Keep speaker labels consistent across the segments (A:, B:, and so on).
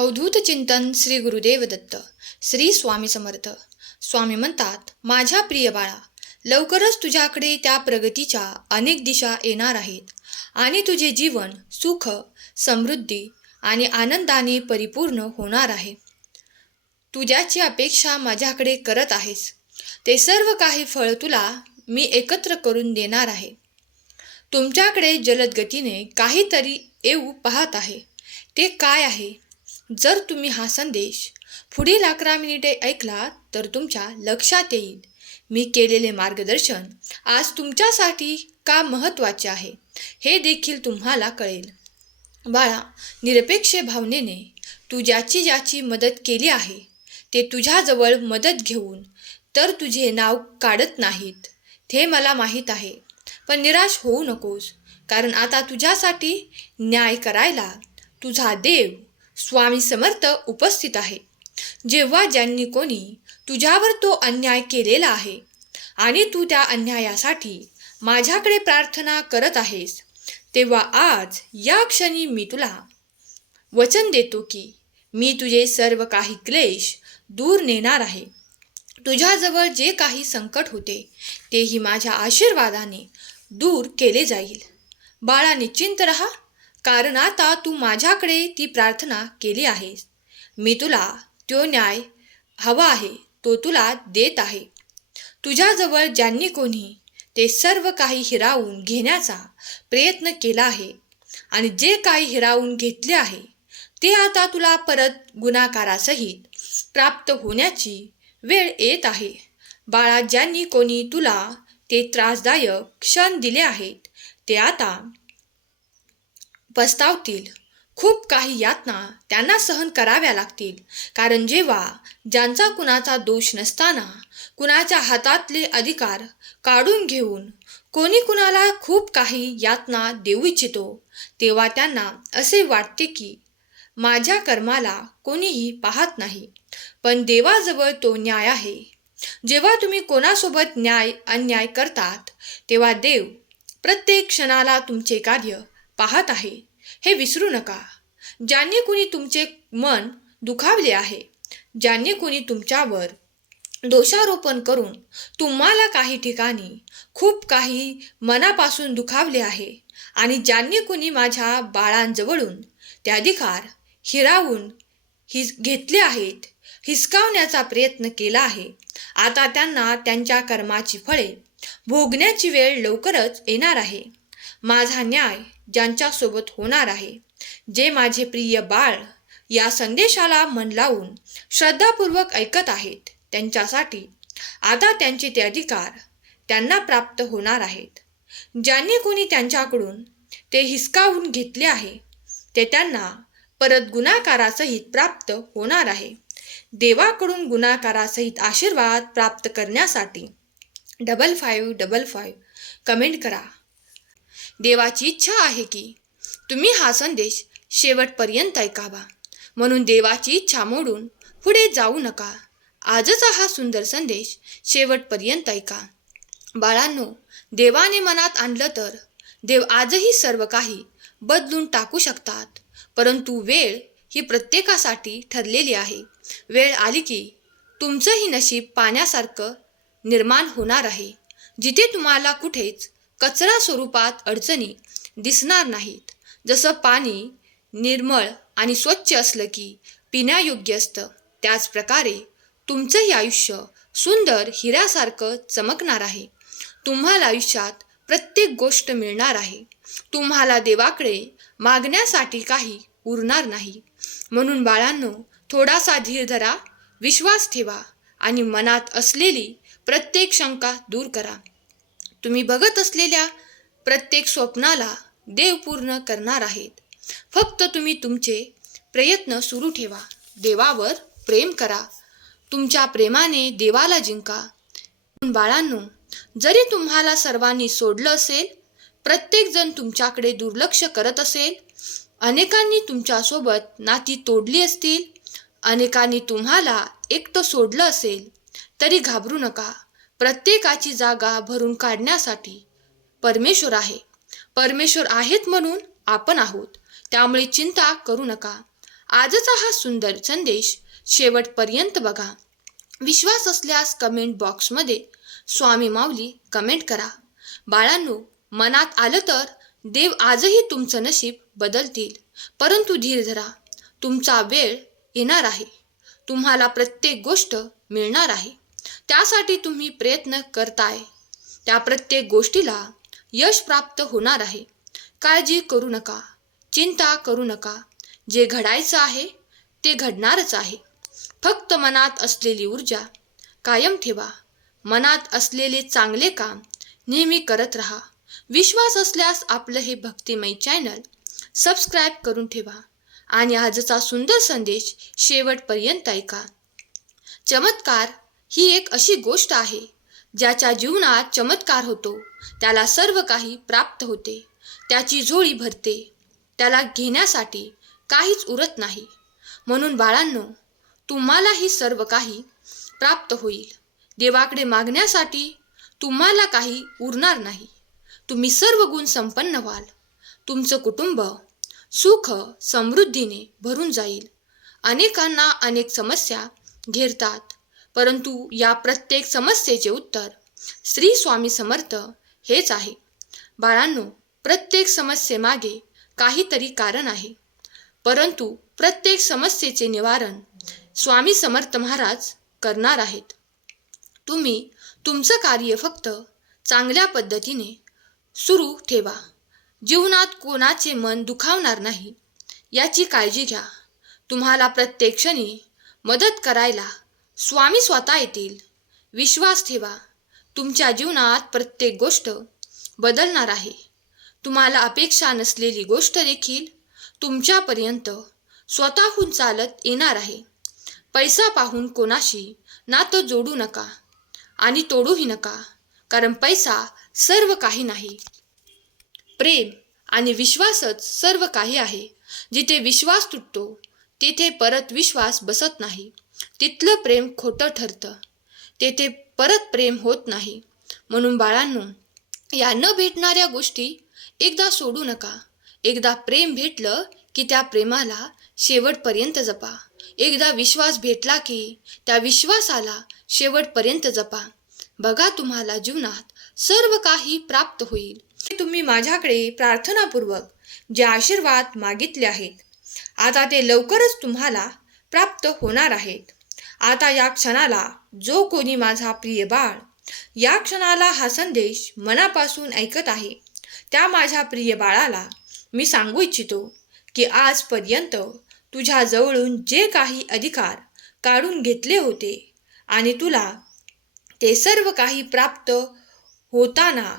A: अवधूत चिंतन श्री गुरुदेव दत्त श्री स्वामी समर्थ. स्वामी म्हणतात माझ्या प्रिय बाळा लवकरच तुझ्याकडे त्या प्रगतीच्या अनेक दिशा येणार आहेत आणि तुझे जीवन सुख समृद्धी आणि आनंदाने परिपूर्ण होणार आहे. तुझ्याची अपेक्षा माझ्याकडे करत आहेस. ते सर्व काही फळ तुला मी एकत्र करून देणार आहे. तुमच्याकडे जलद गतीने काहीतरी येऊ पाहत आहे. ते काय आहे? जर तुम्ही हा संदेश पुढील अकरा मिनिटे ऐकला तर तुमच्या लक्षात येईल. मी केलेले मार्गदर्शन आज तुमच्यासाठी का महत्त्वाचे आहे हे देखील तुम्हाला कळेल. बाळा निरपेक्ष भावनेने तू ज्याची ज्याची मदत केली आहे ते तुझ्याजवळ मदत घेऊन तर तुझे नाव काढत नाहीत ते मला माहीत आहे. पण निराश होऊ नकोस कारण आता तुझ्यासाठी न्याय करायला तुझा देव स्वामी समर्थ उपस्थित आहे. जेव्हा ज्यांनी कोणी तुझ्यावर तो अन्याय केलेला आहे आणि तू त्या अन्यायासाठी माझ्याकडे प्रार्थना करत आहेस तेव्हा आज या क्षणी मी तुला वचन देतो की मी तुझे सर्व काही क्लेश दूर नेणार आहे. तुझ्याजवळ जे काही संकट होते तेही माझ्या आशीर्वादाने दूर केले जाईल. बाळा निश्चिंत रहा. कारण आता तू माझ्याकडे ती प्रार्थना केली आहेस. मी तुला तो न्याय हवा आहे तो तुला देत आहे. तुझ्याजवळ ज्यांनी कोणी ते सर्व काही हिरावून घेण्याचा प्रयत्न केला आहे आणि जे काही हिरावून घेतले आहे ते आता तुला परत गुणाकारासहित प्राप्त होण्याची वेळ येत आहे. बाळा ज्यांनी कोणी तुला ते त्रासदायक क्षण दिले आहेत ते आता पस्तावतील. खूप काही यातना त्यांना सहन कराव्या लागतील. कारण जेव्हा ज्यांचा कुणाचा दोष नसताना कुणाच्या हातातले अधिकार काढून घेऊन कोणी कुणाला खूप काही यातना देऊ इच्छितो तेव्हा त्यांना असे वाटते की माझ्या कर्माला कोणीही पाहत नाही. पण देवाजवळ तो न्याय आहे. जेव्हा तुम्ही कोणासोबत न्याय अन्याय करतात तेव्हा देव प्रत्येक क्षणाला तुमचे कार्य पाहत आहे. हे विसरू नका. ज्यांनी कुणी तुमचे मन दुखावले आहे ज्यांनी कुणी तुमच्यावर दोषारोपण करून तुम्हाला काही ठिकाणी खूप काही मनापासून दुखावले आहे आणि ज्यांनी कुणी माझ्या बाळांजवळून ते अधिकार हिरावून हिस घेतले आहेत हिसकावण्याचा प्रयत्न केला आहे आता त्यांना त्यांच्या कर्माची फळे भोगण्याची वेळ लवकरच येणार आहे. माझा न्याय ज्यांच्यासोबत होणार आहे. जे माझे प्रिय बाळ या संदेशाला मन लावून श्रद्धापूर्वक ऐकत आहेत त्यांच्यासाठी आता त्यांचे ते अधिकार त्यांना प्राप्त होणार आहेत. ज्यांनी कोणी त्यांच्याकडून ते हिसकावून घेतले आहे ते त्यांना परत गुणाकारासहित प्राप्त होणार आहे. देवाकडून गुणाकारासहित आशीर्वाद प्राप्त करण्यासाठी double five double five comment करा. देवाची इच्छा आहे की तुम्ही हा संदेश शेवटपर्यंत ऐकावा. म्हणून देवाची इच्छा मोडून पुढे जाऊ नका. आजचा हा सुंदर संदेश शेवटपर्यंत ऐका. बाळांनो देवाने मनात आणलं तर देव आजही सर्व काही बदलून टाकू शकतात. परंतु वेळ ही प्रत्येकासाठी ठरलेली आहे. वेळ आली की तुमचंही नशीब पाण्यासारखं निर्माण होणार आहे. जिथे तुम्हाला कुठेच कचरा स्वरूपात अडचणी दिसणार नाहीत. जसं पाणी निर्मळ आणि स्वच्छ असलं की पिण्यायोग्य असतं. त्याचप्रकारे तुमचंही आयुष्य सुंदर हिऱ्यासारखं चमकणार आहे. तुम्हाला आयुष्यात प्रत्येक गोष्ट मिळणार आहे. तुम्हाला देवाकडे मागण्यासाठी काही उरणार नाही. म्हणून बाळांनो थोडासा धीर धरा विश्वास ठेवा आणि मनात असलेली प्रत्येक शंका दूर करा. तुम्ही बघत असलेल्या प्रत्येक स्वप्नाला देव पूर्ण करणार आहेत. फक्त तुम्ही तुमचे प्रयत्न सुरू ठेवा. देवावर प्रेम करा. तुमच्या प्रेमाने देवाला जिंका. बाळांनो जरी तुम्हाला सर्वांनी सोडलं असेल प्रत्येकजण तुमच्याकडे दुर्लक्ष करत असेल अनेकांनी तुमच्यासोबत नाती तोडली असतील अनेकांनी तुम्हाला एकटं सोडलं असेल तरी घाबरू नका. प्रत्येकाची जागा भरून काढण्यासाठी परमेश्वर आहे. परमेश्वर आहेत म्हणून आपण आहोत. त्यामुळे चिंता करू नका. आजचा हा सुंदर संदेश शेवटपर्यंत बघा. विश्वास असल्यास कमेंट बॉक्समध्ये स्वामी माऊली कमेंट करा. बाळांनो मनात आलं तर देव आजही तुमचं नशीब बदलतील. परंतु धीर धरा. तुमचा वेळ येणार आहे. तुम्हाला प्रत्येक गोष्ट मिळणार आहे. त्यासाठी तुम्ही प्रयत्न करताय. त्या प्रत्येक गोष्टीला यश प्राप्त होणार आहे. काळजी करू नका चिंता करू नका. जे घडायचं आहे ते घडणारच आहे. फक्त मनात असलेली ऊर्जा कायम ठेवा. मनात असलेले चांगले काम नेहमी करत राहा. विश्वास असल्यास आपलं हे भक्तिमय चॅनल सबस्क्राईब करून ठेवा. आणि आजचा सुंदर संदेश शेवटपर्यंत ऐका. चमत्कार ही एक अशी गोष्ट आहे ज्याच्या जीवनात चमत्कार होतो. त्याला सर्व काही प्राप्त होते. त्याची झोळी भरते. त्याला घेण्यासाठी काहीच उरत नाही. म्हणून बाळांनो तुम्हालाही सर्व काही प्राप्त होईल. देवाकडे मागण्यासाठी तुम्हाला काही उरणार नाही. तुम्ही सर्व गुण संपन्न व्हाल. तुमचं कुटुंब सुख समृद्धीने भरून जाईल. अनेकांना अनेक समस्या घेरतात. परंतु या प्रत्येक समस्येचे उत्तर श्री स्वामी समर्थ हेच आहे. बाळांनो प्रत्येक समस्येमागे काहीतरी कारण आहे. परंतु प्रत्येक समस्येचे निवारण स्वामी समर्थ महाराज करणार आहेत. तुम्ही तुमचं कार्य फक्त चांगल्या पद्धतीने सुरू ठेवा. जीवनात कोणाचे मन दुखावणार नाही याची काळजी घ्या. तुम्हाला प्रत्येक क्षणी मदत करायला स्वामी स्वतः येतील. विश्वास ठेवा. तुमच्या जीवनात प्रत्येक गोष्ट बदलणार आहे. तुम्हाला अपेक्षा नसलेली गोष्ट देखील तुमच्यापर्यंत स्वतःहून चालत येणार आहे. पैसा पाहून कोणाशी नातं जोडू नका आणि तोडूही नका कारण पैसा सर्व काही नाही. प्रेम आणि विश्वासच सर्व काही आहे. जिथे विश्वास तुटतो तिथे परत विश्वास बसत नाही. तिथलं प्रेम खोटं ठरतं. तेथे परत प्रेम होत नाही. म्हणून बाळांनो या न भेटणाऱ्या गोष्टी एकदा सोडू नका. एकदा प्रेम भेटलं की त्या प्रेमाला शेवटपर्यंत जपा. एकदा विश्वास भेटला की त्या विश्वासाला शेवटपर्यंत जपा. बघा तुम्हाला जीवनात सर्व काही प्राप्त होईल. तुम्ही माझ्याकडे प्रार्थनापूर्वक जे आशीर्वाद मागितले आहेत आता ते लवकरच तुम्हाला प्राप्त होणार आहेत. आता या क्षणाला जो कोणी माझा प्रिय बाळ या क्षणाला हा संदेश मनापासून ऐकत आहे त्या माझ्या प्रिय बाळाला मी सांगू इच्छितो की आजपर्यंत तुझ्याजवळून जे काही अधिकार काढून घेतले होते आणि तुला ते सर्व काही प्राप्त होताना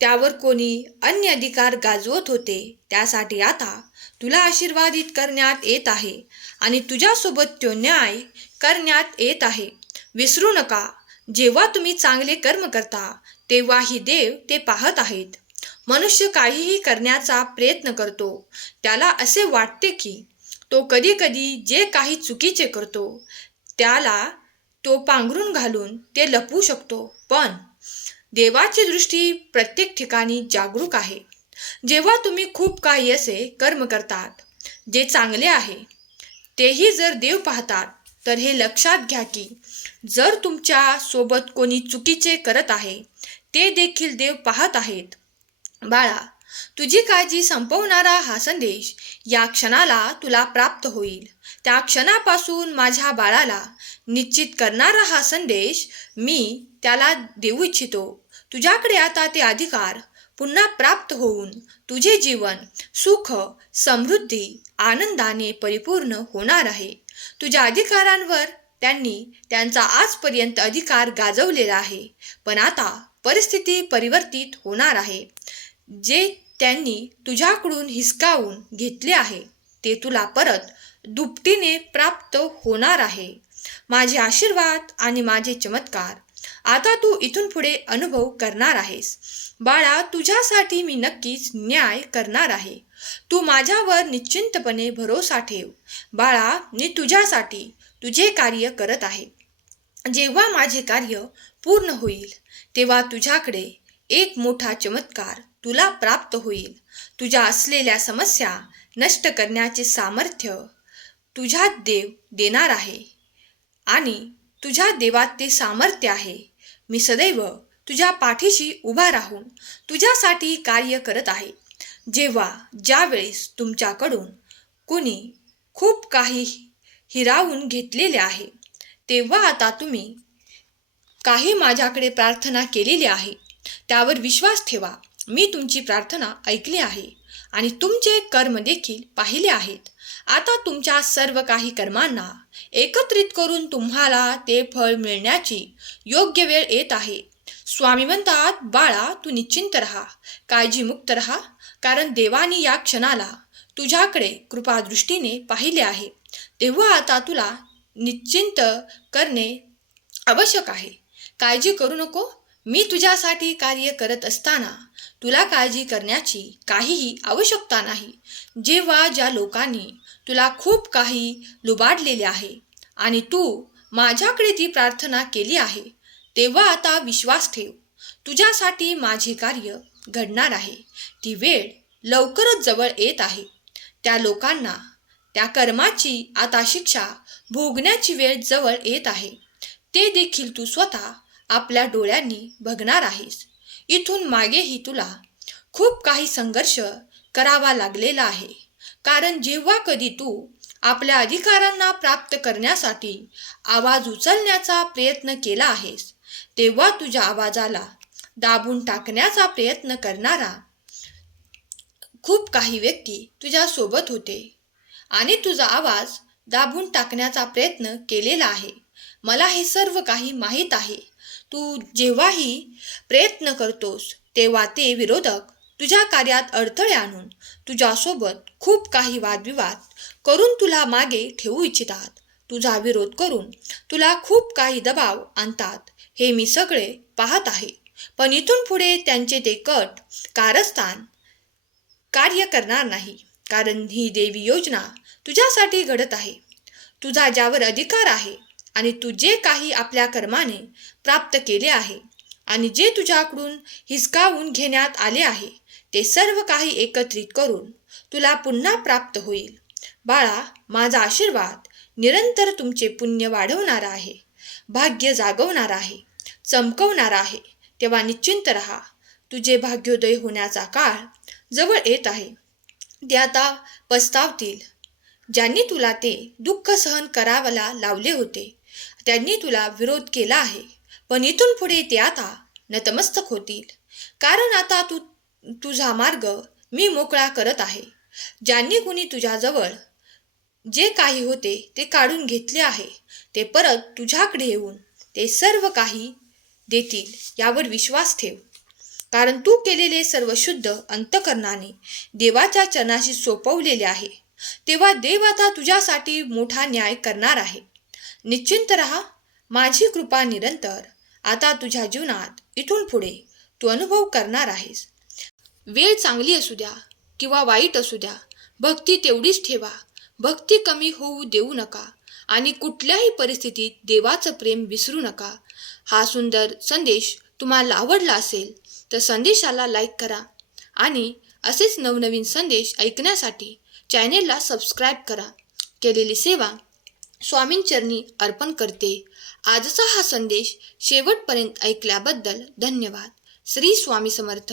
A: त्यावर कोणी अन्य अधिकार गाजवत होते त्यासाठी आता तुला आशीर्वादित करण्यात येत आहे आणि तुझ्यासोबत तो न्याय करण्यात येत आहे. विसरू नका. जेव्हा तुम्ही चांगले कर्म करता तेव्हाही देव ते पाहत आहेत. मनुष्य काहीही करण्याचा प्रयत्न करतो. त्याला असे वाटते की तो कधी कधी जे काही चुकीचे करतो त्याला तो पांघरून घालून ते लपवू शकतो. पण देवाची दृष्टी प्रत्येक ठिकाणी जागरूक आहे. जेव्हा तुम्ही खूप काही असे कर्म करतात जे चांगले आहे तेही जर देव पाहतात तर हे लक्षात घ्या की जर तुमच्यासोबत कोणी चुकीचे करत आहे ते देखील देव पाहत आहेत. बाळा तुझी काळजी संपवणारा हा संदेश या क्षणाला तुला प्राप्त होईल. त्या क्षणापासून माझ्या बाळाला निश्चित करणारा हा संदेश मी त्याला देऊ इच्छितो. तुझ्याकडे आता ते अधिकार पुन्हा प्राप्त होऊन तुझे जीवन सुख समृद्धी आनंदाने परिपूर्ण होणार आहे. तुझ्या अधिकारांवर त्यांनी त्यांचा आजपर्यंत अधिकार गाजवलेला आहे. पण आता परिस्थिती परिवर्तित होणार आहे. जे त्यांनी तुझ्याकडून हिसकावून घेतले आहे ते तुला परत दुपटीने प्राप्त होणार आहे. माझे आशीर्वाद आणि माझे चमत्कार आता तू इथून पुढे अनुभव करणार आहेस. बाळा तुझ्यासाठी मी नक्कीच न्याय करणार आहे. तू माझ्यावर निश्चिंतपणे भरोसा ठेव. बाळा मी तुझ्यासाठी तुझे कार्य करत आहे. जेव्हा माझे कार्य पूर्ण होईल तेव्हा तुझ्याकडे एक मोठा चमत्कार तुला प्राप्त होईल. तुझ्या असलेल्या समस्या नष्ट करण्याचे सामर्थ्य तुझ्यात देव देणार आहे. आणि तुझ्या देवात ते सामर्थ्य आहे. मी सदैव तुझ्या पाठीशी उभा राहून तुझ्यासाठी कार्य करत आहे. जेव्हा ज्यावेळेस तुमच्याकडून कुणी खूप काही हिरावून घेतलेले आहे तेव्हा आता तुम्ही काही माझ्याकडे प्रार्थना केलेली आहे. त्यावर विश्वास ठेवा. मी तुमची प्रार्थना ऐकली आहे आणि तुमचे कर्म देखील पाहिले आहेत. आता तुमच्या सर्व काही कर्मांना एकत्रित करून तुम्हाला ते फळ मिळण्याची योग्य वेळ येत आहे. स्वामी म्हणतात बाळा तू निश्चिंत राहा काळजीमुक्त राहा कारण देवानी या क्षणाला तुझ्याकडे कृपादृष्टीने पाहिले आहे. तेव्हा आता तुला निश्चिंत करणे आवश्यक आहे. काळजी करू नको मी तुझ्यासाठी कार्य करत असताना तुला काळजी करण्याची काहीही आवश्यकता नाही. जेव्हा ज्या लोकांनी तुला खूप काही लुबाडलेले आहे आणि तू माझ्याकडे ती प्रार्थना केली आहे तेव्हा आता विश्वास ठेव. तुझ्यासाठी माझे कार्य घडणार आहे. ती वेळ लवकरच जवळ येत आहे. त्या लोकांना त्या कर्माची आता शिक्षा भोगण्याची वेळ जवळ येत आहे. ते देखील तू स्वतः आपल्या डोळ्यांनी बघणार आहेस. इथून मागेही तुला खूप काही संघर्ष करावा लागलेला आहे. कारण जेव्हा कधी तू आपल्या अधिकारांना प्राप्त करण्यासाठी आवाज उचलण्याचा प्रयत्न केला आहेस तेव्हा तुझ्या आवाजाला दाबून टाकण्याचा प्रयत्न करणारा खूप काही व्यक्ती तुझ्यासोबत होते आणि तुझा आवाज दाबून टाकण्याचा प्रयत्न केलेला आहे. मला हे सर्व काही माहीत आहे. तू जेव्हाही प्रयत्न करतोस तेव्हा ते विरोधक तुझ्या कार्यात अडथळे आणून तुझ्यासोबत खूप काही वादविवाद करून तुला मागे ठेवू इच्छितात. तुझा विरोध करून तुला खूप काही दबाव आणतात हे मी सगळे पाहत आहे. पण इथून पुढे त्यांचे ते कट कारस्थान कार्य करणार नाही कारण ही देवी योजना तुझ्यासाठी घडत आहे. तुझा ज्यावर अधिकार आहे आणि तू जे काही आपल्या कर्माने प्राप्त केले आहे आणि जे तुझ्याकडून हिसकावून घेण्यात आले आहे ते सर्व काही एकत्रित करून तुला पुन्हा प्राप्त होईल. बाळा माझा आशीर्वाद निरंतर तुमचे पुण्य वाढवणारा आहे भाग्य जागवणार आहे चमकवणार आहे. तेव्हा निश्चिंत रहा. तुझे भाग्योदय होण्याचा काळ जवळ येत आहे. ते आता पस्तावतील. ज्यांनी तुला ते दुःख सहन करावला लावले होते त्यांनी तुला विरोध केला आहे. पण इथून पुढे ते आता नतमस्तक होतील. कारण आता तू तुझा मार्ग मी मोकळा करत आहे. ज्यांनी कुणी तुझ्याजवळ जे काही होते ते काढून घेतले आहे ते परत तुझ्याकडे येऊन ते सर्व काही देतील यावर विश्वास ठेव. कारण तू केलेले सर्व शुद्ध अंतकरणाने देवाच्या चरणाशी सोपवलेले आहे. तेव्हा देव आता तुझ्यासाठी मोठा न्याय करणार आहे. निश्चिंत रहा. माझी कृपा निरंतर. आता तुझ्या जीवनात इथून पुढे तू अनुभव करणार आहेस. वेळ चांगली असू द्या किंवा वाईट असू द्या. भक्ती तेवढीच ठेवा. भक्ती कमी होऊ देऊ नका आणि कुठल्याही परिस्थितीत देवाचं प्रेम विसरू नका. हा सुंदर संदेश तुम्हाला आवडला असेल तर संदेशाला लाईक करा आणि असेच नवनवीन संदेश ऐकण्यासाठी चॅनेलला सबस्क्राईब करा. केलेली सेवा स्वामींचरणी अर्पण करते. आजचा हा संदेश शेवटपर्यंत ऐकल्याबद्दल धन्यवाद. श्री स्वामी समर्थ.